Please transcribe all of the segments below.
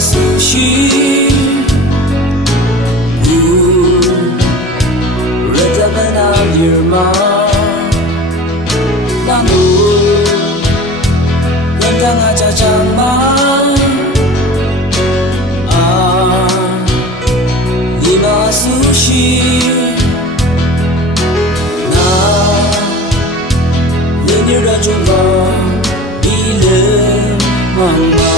sushi Retaban alirma Nanu Nantang aja jama Lima sushi Na Lenira jumpa Ile mama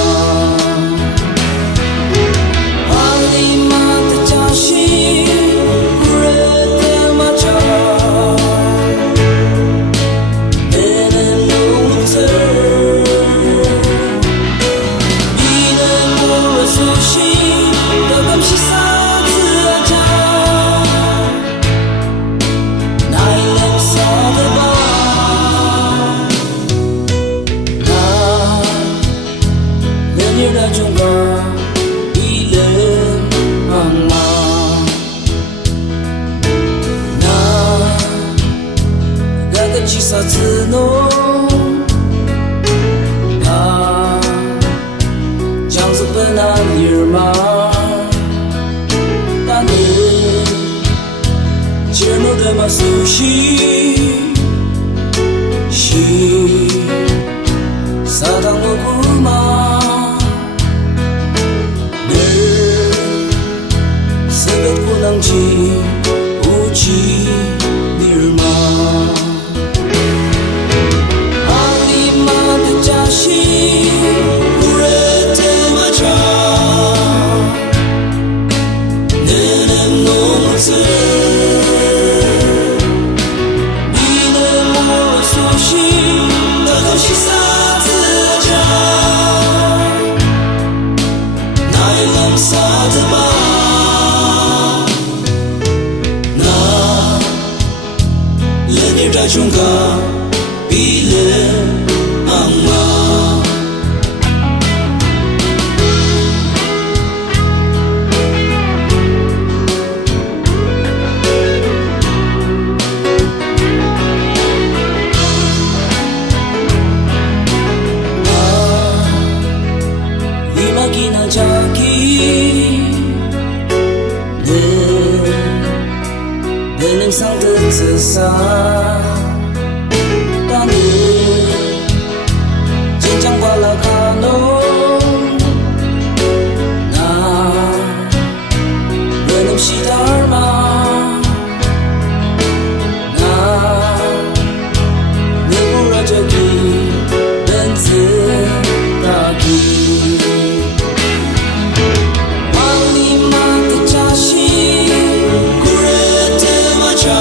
Satsuno Jangan pernah nirma Tani Cerno dama sushi Shi Sadang nukuma Ner Sebet kunang ji Uji nirma Junga bile mama Lima kina jaki Dengan sang tersesat Jenjang bala kano Na Benam si dharma Na Nipura jagi Benzi Ragi Malima tejashi Kurete macha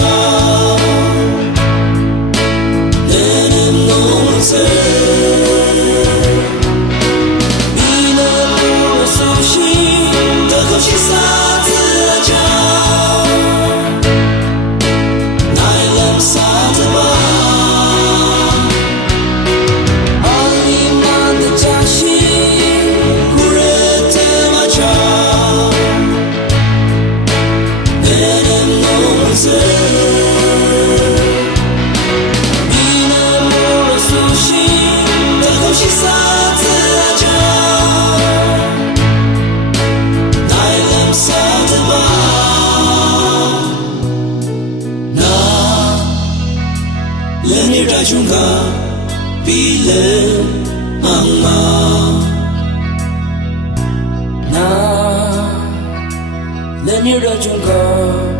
Lenira junga bile mama Na Lenira junga